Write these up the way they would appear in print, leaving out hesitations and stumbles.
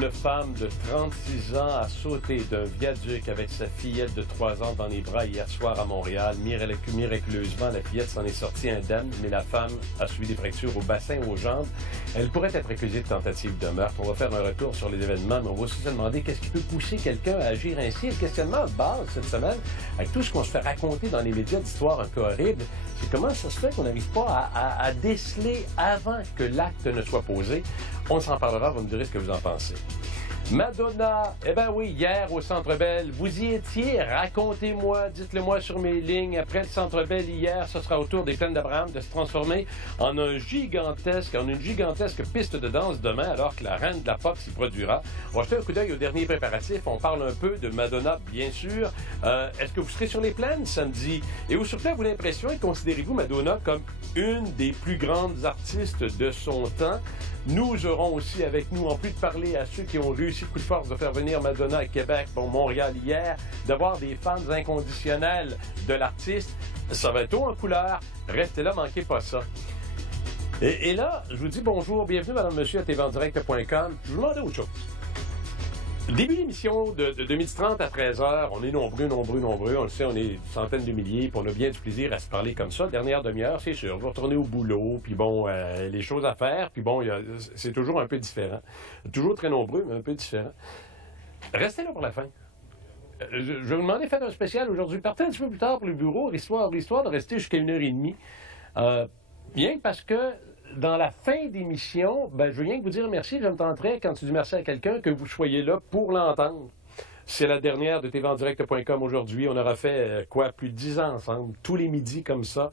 Une femme de 36 ans a sauté d'un viaduc avec sa fillette de 3 ans dans les bras hier soir à Montréal. Miraculeusement, la fillette s'en est sortie indemne, mais la femme a subi des fractures au bassin, aux jambes. Elle pourrait être accusée de tentative de meurtre. On va faire un retour sur les événements, mais on va aussi se demander qu'est-ce qui peut pousser quelqu'un à agir ainsi. Le questionnement de base cette semaine, avec tout ce qu'on se fait raconter dans les médias d'histoires un peu horribles, c'est comment ça se fait qu'on n'arrive pas à déceler avant que l'acte ne soit posé. On s'en parlera, vous me direz ce que vous en pensez. Madonna, eh bien oui, hier au Centre Bell, vous y étiez, racontez-moi, dites-le-moi sur mes lignes. Après le Centre Bell hier, ce sera au tour des Plaines d'Abraham de se transformer en une gigantesque piste de danse demain, alors que la reine de la pop s'y produira. On va jeter un coup d'œil aux derniers préparatifs, on parle un peu de Madonna, bien sûr. Est-ce que vous serez sur les plaines samedi? Et où surtout avez-vous l'impression et considérez-vous Madonna comme une des plus grandes artistes de son temps? Nous aurons aussi avec nous, en plus de parler à ceux qui ont réussi le coup de force de faire venir Madonna à Québec, Montréal hier, d'avoir des fans inconditionnels de l'artiste, ça va être haut en couleur. Restez là, manquez pas ça. Et là, je vous dis bonjour, bienvenue madame, monsieur à tvandirect.com. Je vous demande autre chose. Début d'émission de 12h30 à 13h, on est nombreux, on le sait, on est centaines de milliers, puis on a bien du plaisir à se parler comme ça. Dernière demi-heure, c'est sûr, on va retourner au boulot, puis bon, les choses à faire, puis bon, c'est toujours un peu différent. Toujours très nombreux, mais un peu différent. Restez là pour la fin. Je vais vous demander de faire un spécial aujourd'hui. Partez un petit peu plus tard pour le bureau, histoire de rester jusqu'à 1h30. Bien que parce que dans la fin d'émission, je veux rien que vous dire merci. Je me tenterai, quand tu dis merci à quelqu'un, que vous soyez là pour l'entendre. C'est la dernière de tvandirect.com aujourd'hui. On aura fait, plus de 10 ans ensemble, tous les midis comme ça.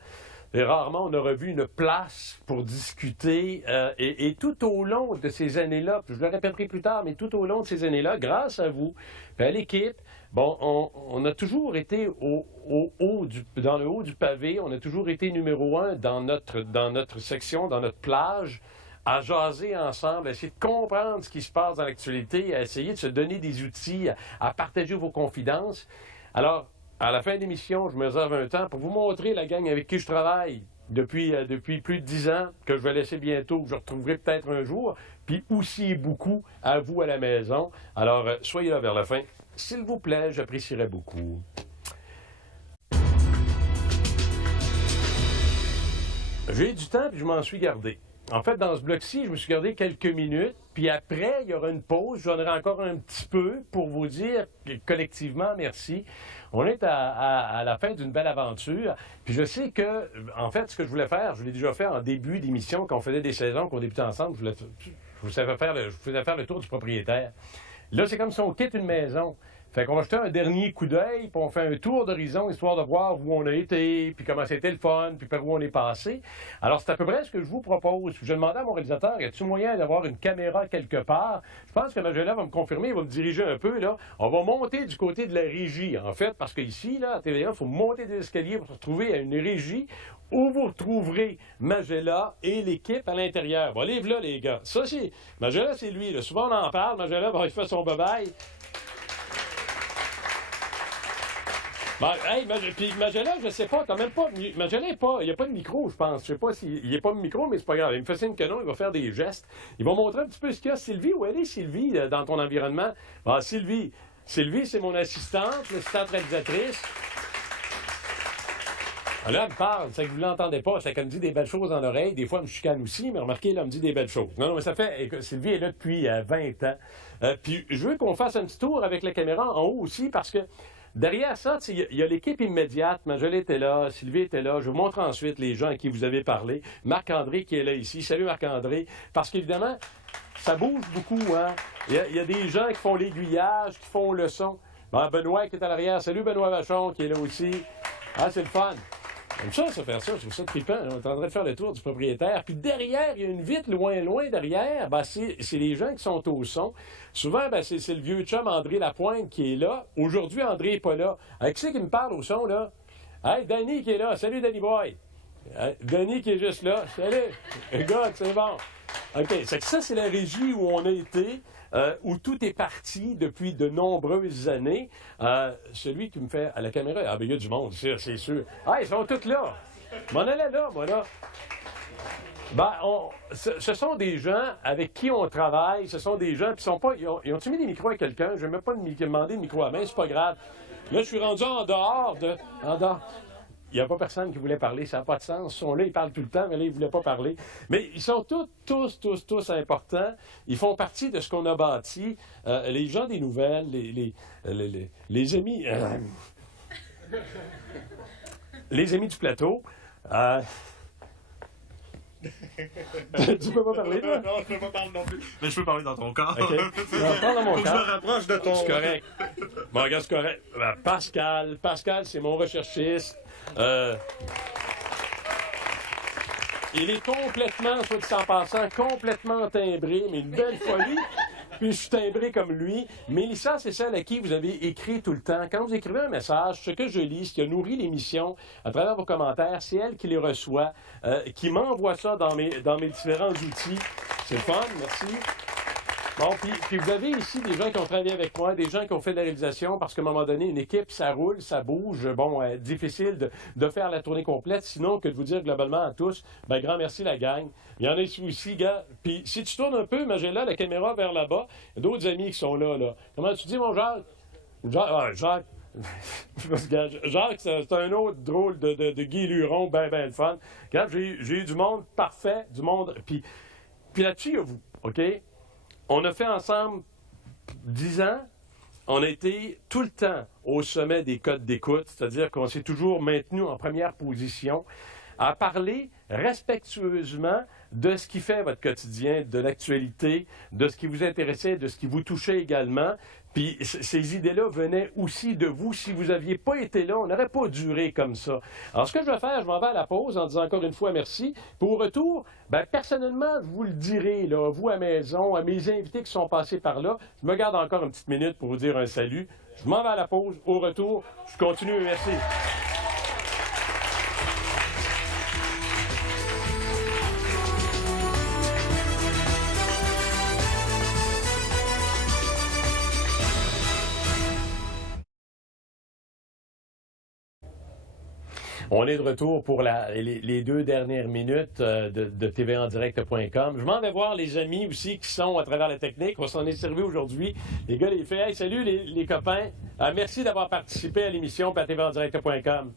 Et rarement, on aura vu une place pour discuter. Et tout au long de ces années-là, je le répéterai plus tard, mais tout au long de ces années-là, grâce à vous, à l'équipe, on a toujours été dans le haut du pavé. On a toujours été numéro 1 dans notre section, dans notre plage, à jaser ensemble, à essayer de comprendre ce qui se passe dans l'actualité, à essayer de se donner des outils, à partager vos confidences. Alors, à la fin de l'émission, je me réserve un temps pour vous montrer la gang avec qui je travaille depuis plus de 10 ans, que je vais laisser bientôt, que je retrouverai peut-être un jour, puis aussi beaucoup à vous à la maison. Alors, soyez là vers la fin. S'il vous plaît, j'apprécierais beaucoup. J'ai du temps, puis je m'en suis gardé. En fait, dans ce bloc-ci, je me suis gardé quelques minutes, puis après, il y aura une pause. J'en aurai encore un petit peu pour vous dire collectivement merci. On est à la fin d'une belle aventure. Puis je sais que, en fait, ce que je voulais faire, je l'ai déjà fait en début d'émission, quand on faisait des saisons, qu'on débutait ensemble, je vous faisais faire le tour du propriétaire. Là, c'est comme si on quitte une maison. Fait qu'on va jeter un dernier coup d'œil, puis on fait un tour d'horizon, histoire de voir où on a été, puis comment c'était le fun, puis par où on est passé. Alors, c'est à peu près ce que je vous propose. Je demandais à mon réalisateur, y a-t-il moyen d'avoir une caméra quelque part? Je pense que Magella va me confirmer, il va me diriger un peu, là. On va monter du côté de la régie, en fait, parce qu'ici, là, à TVA, il faut monter des escaliers pour se retrouver à une régie où vous retrouverez Magella et l'équipe à l'intérieur. Bon, livre là, les gars. Ça, c'est... Magella, c'est lui, là. Souvent, on en parle. Magella, il fait son bye-bye. Puis Magella, je sais pas, quand même pas. Magella, il n'y a pas de micro, je pense. Je sais pas s'il n'y a pas de micro, mais c'est pas grave. Il me fait signe que non, il va faire des gestes. Il va montrer un petit peu ce qu'il y a. Sylvie, où elle est, Sylvie, dans ton environnement? Sylvie, c'est mon assistante, l'assistante réalisatrice. Là, elle me parle, c'est que vous ne l'entendez pas, c'est qu'elle me dit des belles choses dans l'oreille. Des fois, elle me chicane aussi, mais remarquez, là, elle me dit des belles choses. Non, mais ça fait... Sylvie est là depuis 20 ans. Puis, je veux qu'on fasse un petit tour avec la caméra en haut aussi, parce que derrière ça, il y a l'équipe immédiate. Magella était là, Sylvie était là. Je vous montre ensuite les gens à qui vous avez parlé. Marc-André qui est là ici. Salut Marc-André. Parce qu'évidemment, ça bouge beaucoup, hein. Il y a des gens qui font l'aiguillage, qui font le son. Benoît qui est à l'arrière. Salut Benoît Vachon qui est là aussi. Ah, c'est le fun. J'aime ça faire ça, je trouve ça trippant. On est en train de faire le tour du propriétaire. Puis derrière, il y a une vitre loin derrière. C'est les gens qui sont au son. Souvent, c'est le vieux chum André Lapointe qui est là. Aujourd'hui, André n'est pas là. Qui c'est qui me parle au son, là? Hey, Danny qui est là. Salut, Danny Boy. Danny qui est juste là. Salut. God, c'est bon. OK, ça, c'est la régie où on a été. Où tout est parti depuis de nombreuses années. Celui qui me fait à la caméra, il y a du monde, c'est sûr. Ah, ils sont tous là. Je m'en allais là, moi, là. Ben, ce sont des gens avec qui on travaille, ce sont des gens qui sont pas... Ils ont-tu mis des micros à quelqu'un? Je ne vais même pas demander de micro à main, c'est pas grave. Là, je suis rendu en dehors. Il n'y a pas personne qui voulait parler, ça n'a pas de sens. Ils sont là, ils parlent tout le temps, mais là, ils ne voulaient pas parler. Mais ils sont tous importants. Ils font partie de ce qu'on a bâti. Les gens des nouvelles, les amis... les amis du plateau... Tu peux pas parler, toi? Non, je peux pas parler non plus. Mais je peux parler dans ton corps. OK. Parle dans mon Faut que je corps. me rapproche de ton... C'est correct. Bon, regarde, c'est correct. Pascal, c'est mon recherchiste. Il est complètement, soit dit en passant, complètement timbré, mais une belle folie. Puis je suis timbré comme lui. Mélissa, c'est celle à qui vous avez écrit tout le temps. Quand vous écrivez un message, ce que je lis, ce qui a nourri l'émission à travers vos commentaires, c'est elle qui les reçoit, qui m'envoie ça dans mes différents outils. C'est le fun, merci. Bon, puis vous avez ici des gens qui ont travaillé avec moi, des gens qui ont fait de la réalisation, parce qu'à un moment donné, une équipe, ça roule, ça bouge. Bon, difficile de faire la tournée complète, sinon que de vous dire globalement à tous, ben grand merci la gang. Il y en a ici aussi, gars. Puis si tu tournes un peu, Magella, la caméra vers là-bas, il y a d'autres amis qui sont là. Comment tu dis, mon Jacques? Jacques. Jacques, c'est un autre drôle de Guy Luron, ben le fun. Regarde, j'ai eu du monde parfait, du monde. Puis là-dessus, il y a vous, OK? On a fait ensemble 10 ans. On a été tout le temps au sommet des codes d'écoute, c'est-à-dire qu'on s'est toujours maintenu en première position à parler respectueusement de ce qui fait votre quotidien, de l'actualité, de ce qui vous intéressait, de ce qui vous touchait également. Puis ces idées-là venaient aussi de vous. Si vous n'aviez pas été là, on n'aurait pas duré comme ça. Alors, ce que je vais faire, je m'en vais à la pause en disant encore une fois merci. Puis au retour, bien, personnellement, je vous le dirai, là, vous à maison, à mes invités qui sont passés par là. Je me garde encore une petite minute pour vous dire un salut. Je m'en vais à la pause. Au retour, je continue. Merci. On est de retour pour les 2 dernières minutes de tvandirect.com. Je m'en vais voir les amis aussi qui sont à travers la technique. On s'en est servi aujourd'hui. Les gars, les filles, hey, salut les copains. Merci d'avoir participé à l'émission à tvandirect.com.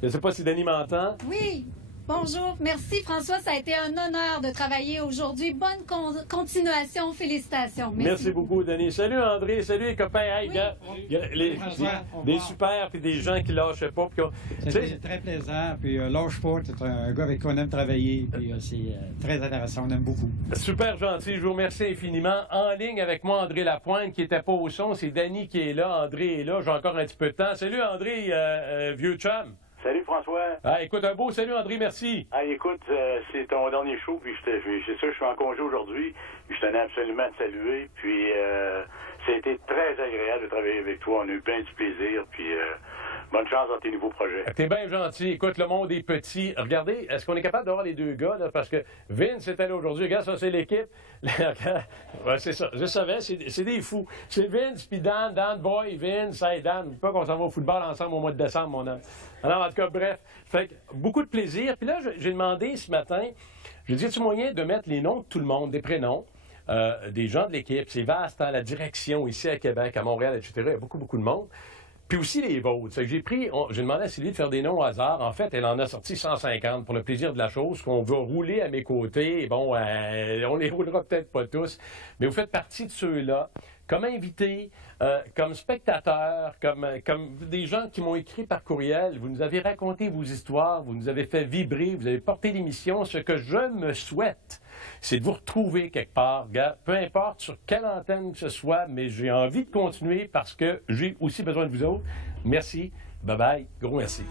Je ne sais pas si Denis m'entend. Oui. Bonjour. Merci, François. Ça a été un honneur de travailler aujourd'hui. Bonne continuation. Félicitations. Merci beaucoup, Denis. Salut, André. Salut, les copains. Hey, oui. gars, il y a des super puis des gens qui lâchaient pas. C'est très plaisant. Puis lâche pas. Tu es un gars avec qui on aime travailler. Puis c'est très intéressant. On aime beaucoup. Super gentil. Je vous remercie infiniment. En ligne avec moi, André Lapointe, qui n'était pas au son. C'est Denis qui est là. André est là. J'ai encore un petit peu de temps. Salut, André, vieux chum. Salut François. Ah, écoute, un beau salut André, merci. Ah, écoute, c'est ton dernier show, puis c'est sûr que je suis en congé aujourd'hui, puis je tenais absolument à te saluer, puis ça a été très agréable de travailler avec toi, on a eu bien du plaisir, puis bonne chance dans tes nouveaux projets. T'es bien gentil, écoute, le monde est petit. Regardez, est-ce qu'on est capable d'avoir les 2 gars, là, parce que Vince était là aujourd'hui, regarde, ça c'est l'équipe. Ouais, c'est ça, je savais, c'est des fous. C'est Vince, puis Dan Boy, Vince, hey Dan, pas qu'on s'en va au football ensemble au mois de décembre, mon homme. Alors, en tout cas, bref, fait que, beaucoup de plaisir. Puis là, j'ai demandé ce matin, j'ai dit, as-tu moyen de mettre les noms de tout le monde, des prénoms, des gens de l'équipe? C'est vaste, hein, la direction ici à Québec, à Montréal, etc. Il y a beaucoup de monde. Puis aussi les vôtres. Fait que j'ai demandé à Sylvie de faire des noms au hasard. En fait, elle en a sorti 150 pour le plaisir de la chose, qu'on va rouler à mes côtés. Bon, on les roulera peut-être pas tous, mais vous faites partie de ceux-là. Comme invité, comme spectateur, comme des gens qui m'ont écrit par courriel, vous nous avez raconté vos histoires, vous nous avez fait vibrer, vous avez porté l'émission. Ce que je me souhaite, c'est de vous retrouver quelque part, gars, peu importe sur quelle antenne que ce soit, mais j'ai envie de continuer parce que j'ai aussi besoin de vous autres. Merci, bye-bye, gros merci.